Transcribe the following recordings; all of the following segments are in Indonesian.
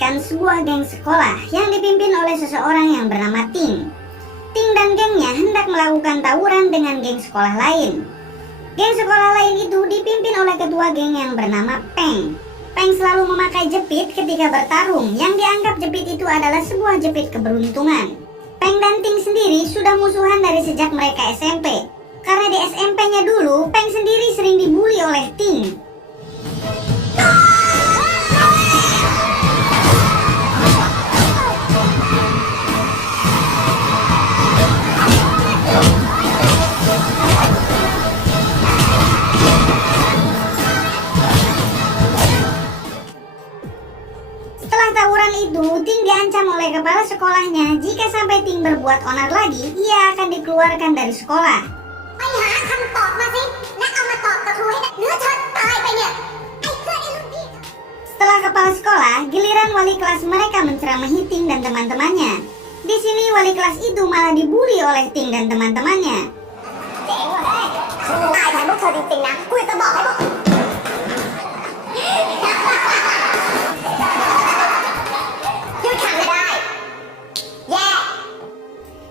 melibatkan sebuah geng sekolah yang dipimpin oleh seseorang yang bernama Ting. Ting dan gengnya hendak melakukan tawuran dengan geng sekolah lain. Geng sekolah lain itu dipimpin oleh ketua geng yang bernama Peng. Peng selalu memakai jepit ketika bertarung, yang dianggap jepit itu adalah sebuah jepit keberuntungan. Peng dan Ting sendiri sudah musuhan dari sejak mereka SMP. Karena di SMP-nya dulu, Peng sendiri sering dibully oleh Ting. Setelah tawuran itu, Ting diancam oleh kepala sekolahnya jika sampai Ting berbuat onar lagi, ia akan dikeluarkan dari sekolah. Setelah kepala sekolah, giliran wali kelas mereka menceramahi Ting dan teman-temannya. Di sini wali kelas itu malah dibully oleh Ting dan teman-temannya.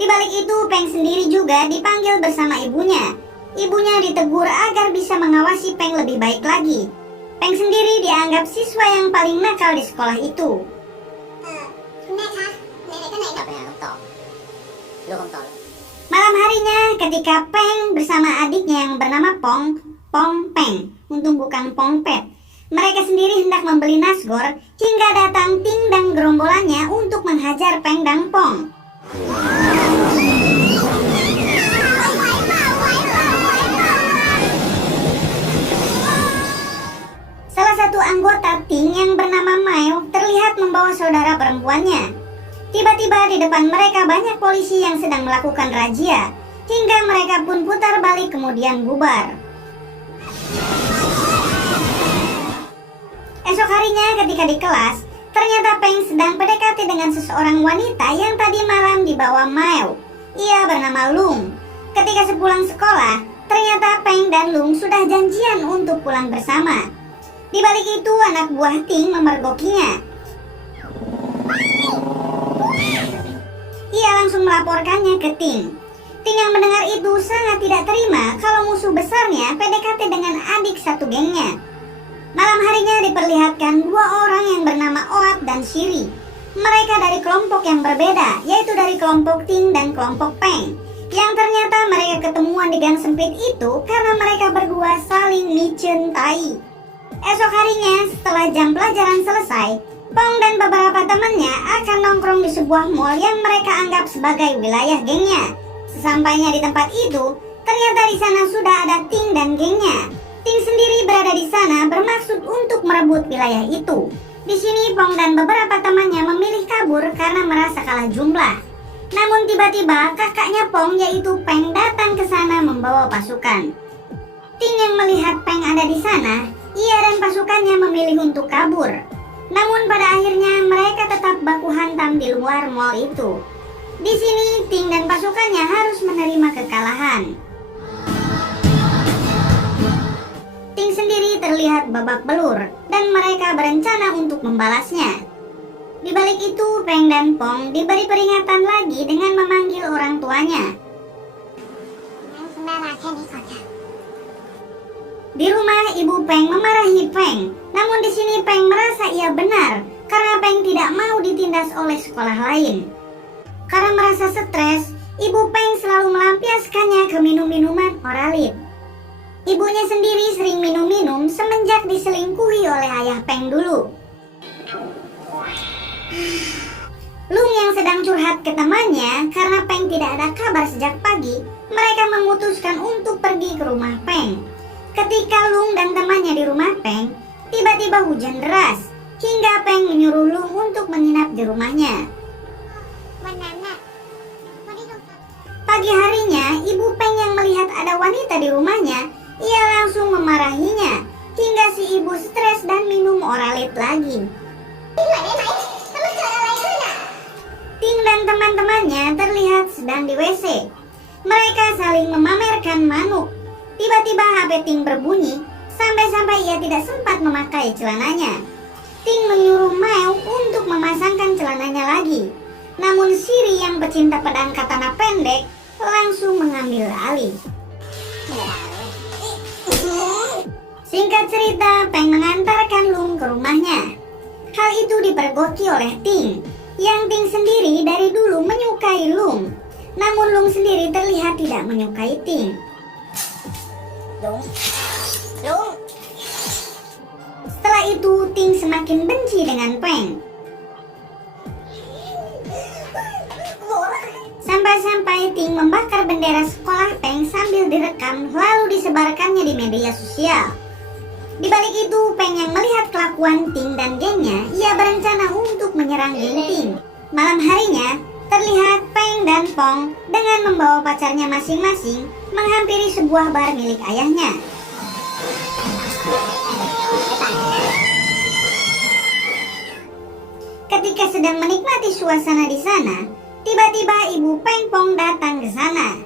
Di balik itu, Peng sendiri juga dipanggil bersama ibunya. Ibunya ditegur agar bisa mengawasi Peng lebih baik lagi. Peng sendiri dianggap siswa yang paling nakal di sekolah itu. Malam harinya, ketika Peng bersama adiknya yang bernama Pong Peng, untung bukan Pong Pet, mereka sendiri hendak membeli nasgor hingga datang Ting dan gerombolannya untuk menghajar Peng dan Pong. Salah satu anggota Ting yang bernama Mao terlihat membawa saudara perempuannya. Tiba-tiba di depan mereka banyak polisi yang sedang melakukan razia, hingga mereka pun putar balik kemudian bubar. Esok harinya ketika di kelas, ternyata Peng sedang PDKT dengan seseorang wanita yang tadi malam dibawa Mao. Ia bernama Lung. Ketika sepulang sekolah, ternyata Peng dan Lung sudah janjian untuk pulang bersama. Di balik itu, anak buah Ting memergokinya. Ia langsung melaporkannya ke Ting. Ting yang mendengar itu sangat tidak terima kalau musuh besarnya PDKT dengan adik satu gengnya. Malam harinya diperlihatkan dua orang yang bernama Oat dan Shiri. Mereka dari kelompok yang berbeda, yaitu dari kelompok Ting dan kelompok Peng. Yang ternyata mereka ketemuan di gang sempit itu karena mereka berdua saling mencintai. Esok harinya setelah jam pelajaran selesai, Pong dan beberapa temannya akan nongkrong di sebuah mall yang mereka anggap sebagai wilayah gengnya. Sesampainya di tempat itu, ternyata di sana sudah ada Ting dan gengnya. Ting sendiri berada di sana bermaksud untuk merebut wilayah itu. Di sini Pong dan beberapa temannya memilih kabur karena merasa kalah jumlah. Namun tiba-tiba kakaknya Pong yaitu Peng datang ke sana membawa pasukan. Ting yang melihat Peng ada di sana, ia dan pasukannya memilih untuk kabur. Namun pada akhirnya mereka tetap baku hantam di luar mall itu. Di sini Ting dan pasukannya harus menerima kekalahan. Ting sendiri terlihat babak belur dan mereka berencana untuk membalasnya. Di balik itu, Peng dan Pong diberi peringatan lagi dengan memanggil orang tuanya. Di rumah, ibu Peng memarahi Peng. Namun di sini Peng merasa ia benar karena Peng tidak mau ditindas oleh sekolah lain. Karena merasa stres, ibu Peng selalu melampiaskannya ke minum-minuman Oralit. Ibunya sendiri sering minum-minum semenjak diselingkuhi oleh ayah Peng dulu. Lung yang sedang curhat ke temannya karena Peng tidak ada kabar sejak pagi, mereka memutuskan untuk pergi ke rumah Peng. Ketika Lung dan temannya di rumah Peng, tiba-tiba hujan deras, hingga Peng menyuruh Lung untuk menginap di rumahnya. Pagi harinya, ibu Peng yang melihat ada wanita di rumahnya, ia langsung memarahinya, hingga si ibu stres dan minum Oralit lagi. Ting dan teman-temannya terlihat sedang di WC. Mereka saling memamerkan manuk. Tiba-tiba HP Ting berbunyi, sampai-sampai ia tidak sempat memakai celananya. Ting menyuruh Mao untuk memasangkan celananya lagi. Namun Siri yang pecinta pedang katana pendek langsung mengambil alih. Singkat cerita, Peng mengantarkan Lung ke rumahnya. Hal itu dipergoki oleh Ting, yang Ting sendiri dari dulu menyukai Lung. Namun Lung sendiri terlihat tidak menyukai Ting. Lung. Setelah itu, Ting semakin benci dengan Peng. Sampai-sampai Ting membakar bendera sekolah Peng sambil direkam lalu disebarkannya di media sosial. Di balik itu, Peng yang melihat kelakuan Ting dan gengnya, ia berencana untuk menyerang geng Ting. Malam harinya, terlihat Peng dan Pong dengan membawa pacarnya masing-masing menghampiri sebuah bar milik ayahnya. Ketika sedang menikmati suasana di sana, tiba-tiba ibu Peng Pong datang ke sana.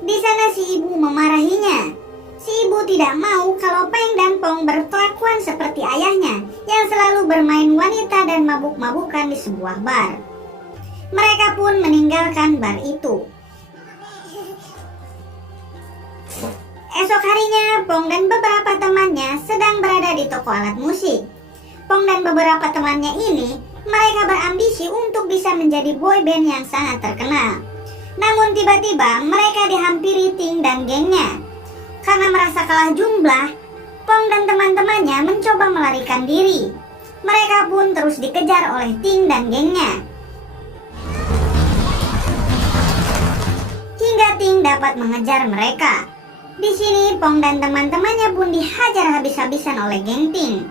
Di sana si ibu memarahinya. Si ibu tidak mau kalau Peng dan Pong berkelakuan seperti ayahnya yang selalu bermain wanita dan mabuk-mabukan di sebuah bar. Mereka pun meninggalkan bar itu. Esok harinya, Pong dan beberapa temannya sedang berada di toko alat musik. Pong dan beberapa temannya ini, mereka berambisi untuk bisa menjadi boyband yang sangat terkenal. Namun tiba-tiba mereka dihampiri Ting dan gengnya. Karena merasa kalah jumlah, Pong dan teman-temannya mencoba melarikan diri. Mereka pun terus dikejar oleh Ting dan gengnya. Hingga Ting dapat mengejar mereka. Di sini Pong dan teman-temannya pun dihajar habis-habisan oleh geng Ting.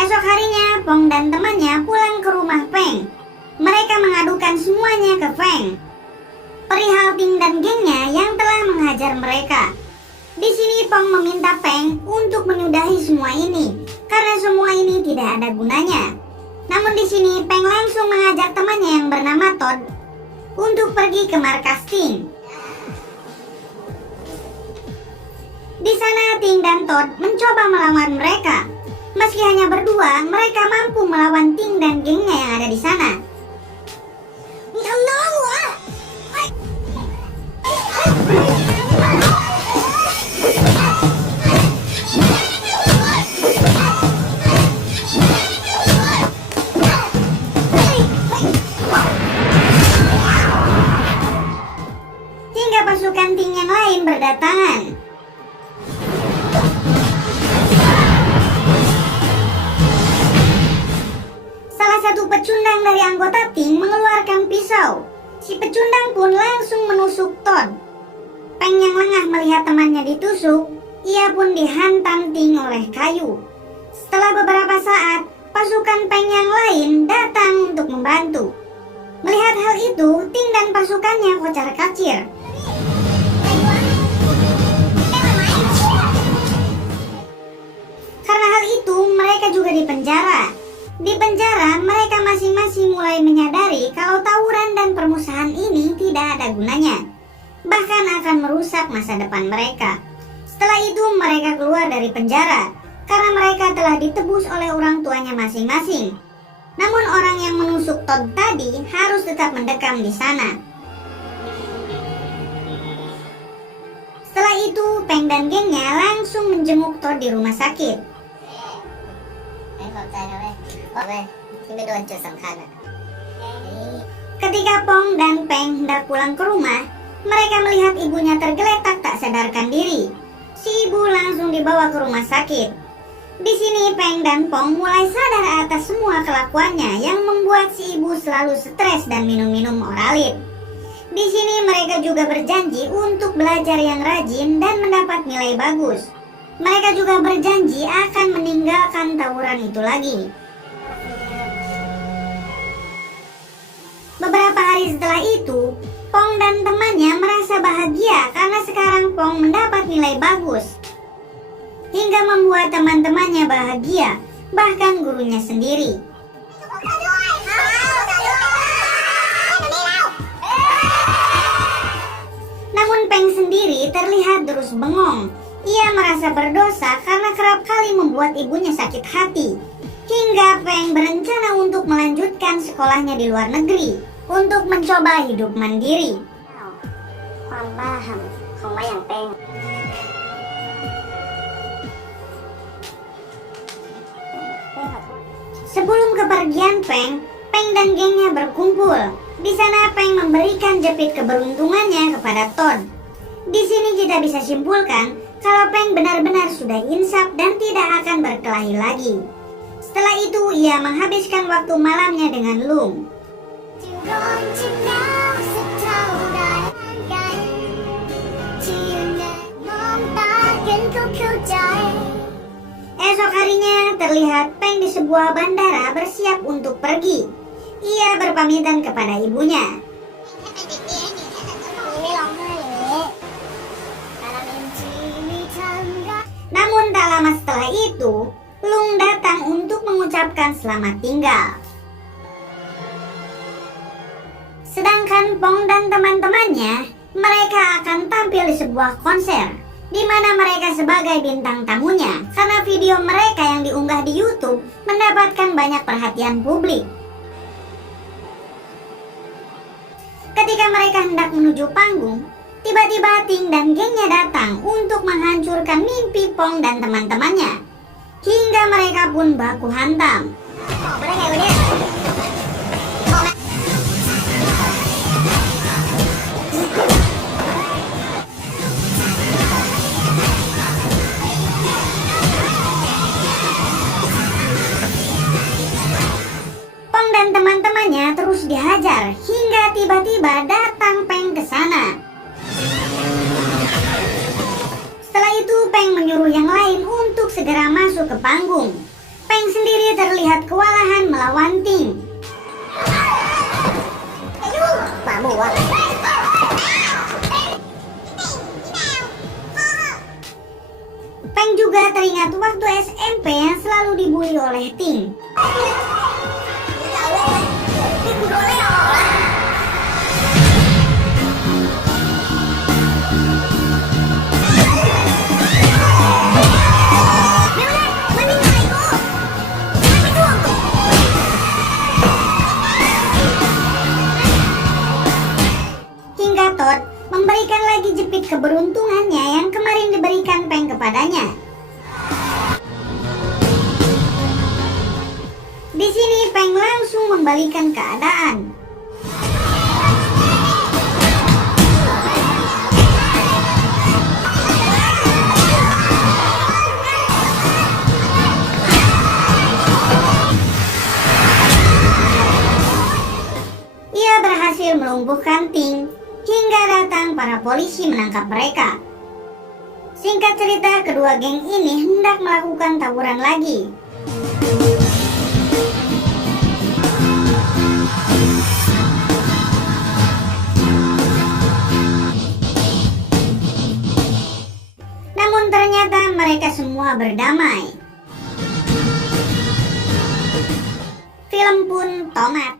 Esok harinya, Pong dan temannya pulang ke rumah Peng. Mereka mengadukan semuanya ke Peng perihal Ting dan gengnya yang telah menghajar mereka. Di sini Pong meminta Peng untuk menyudahi semua ini karena semua ini tidak ada gunanya. Namun di sini Peng langsung mengajak temannya yang bernama Todd untuk pergi ke markas Ting. Di sana Ting dan Todd mencoba melawan mereka. Meski hanya berdua, mereka mampu melawan Ting dan gengnya yang ada di sana. Hingga pasukan Ting yang lain berdatangan. Satu pecundang dari anggota Ting mengeluarkan pisau. Si pecundang pun langsung menusuk Todd. Peng yang lengah melihat temannya ditusuk, ia pun dihantam Ting oleh kayu. Setelah beberapa saat, pasukan Peng yang lain datang untuk membantu. Melihat hal itu, Ting dan pasukannya kocar-kacir. Karena hal itu, mereka juga dipenjara. Di penjara, mereka masing-masing mulai menyadari kalau tawuran dan permusuhan ini tidak ada gunanya, bahkan akan merusak masa depan mereka. Setelah itu, mereka keluar dari penjara karena mereka telah ditebus oleh orang tuanya masing-masing. Namun orang yang menusuk Todd tadi harus tetap mendekam di sana. Setelah itu, Peng dan gengnya langsung menjenguk Todd di rumah sakit. Ketika Pong dan Peng hendak pulang ke rumah, mereka melihat ibunya tergeletak tak sadarkan diri. Si ibu langsung dibawa ke rumah sakit. Di sini Peng dan Pong mulai sadar atas semua kelakuannya yang membuat si ibu selalu stres dan minum-minum Oralit. Di sini mereka juga berjanji untuk belajar yang rajin dan mendapat nilai bagus. Mereka juga berjanji akan meninggalkan tawuran itu lagi. Beberapa hari setelah itu, Pong dan temannya merasa bahagia karena sekarang Pong mendapat nilai bagus. Hingga membuat teman-temannya bahagia, bahkan gurunya sendiri. Peng sendiri terlihat terus bengong. Ia merasa berdosa karena kerap kali membuat ibunya sakit hati. Hingga Peng berencana untuk melanjutkan sekolahnya di luar negeri untuk mencoba hidup mandiri. Sebelum kepergian Peng dan gengnya berkumpul. Di sana Peng memberikan jepit keberuntungannya kepada Todd. Di sini kita bisa simpulkan kalau Peng benar-benar sudah insaf dan tidak akan berkelahi lagi. Setelah itu ia menghabiskan waktu malamnya dengan Lung. Esok harinya terlihat Peng di sebuah bandara bersiap untuk pergi. Ia berpamitan kepada ibunya. Namun tak lama setelah itu, Lung datang untuk mengucapkan selamat tinggal. Sedangkan Pong dan teman-temannya, mereka akan tampil di sebuah konser, di mana mereka sebagai bintang tamunya, karena video mereka yang diunggah di YouTube mendapatkan banyak perhatian publik. Ketika mereka hendak menuju panggung, tiba-tiba Ting dan gengnya datang untuk menghancurkan mimpi Pong dan teman-temannya. Hingga mereka pun baku hantam. Pong dan teman-temannya terus dihajar hingga tiba-tiba datang Peng ke sana. Setelah itu Peng menyuruh yang lain untuk segera masuk ke panggung. Peng sendiri terlihat kewalahan melawan Ting. Peng juga teringat waktu SMP yang selalu dibully oleh Ting. Hingga Todd memberikan lagi jepit keberuntungannya yang kemarin diberikan Peng kepadanya. Di sini Peng langsung membalikan keadaan. Ia berhasil melumpuhkan Ting hingga datang para polisi menangkap mereka. Singkat cerita, kedua geng ini hendak melakukan tawuran lagi. Namun ternyata mereka semua berdamai. Film pun tamat.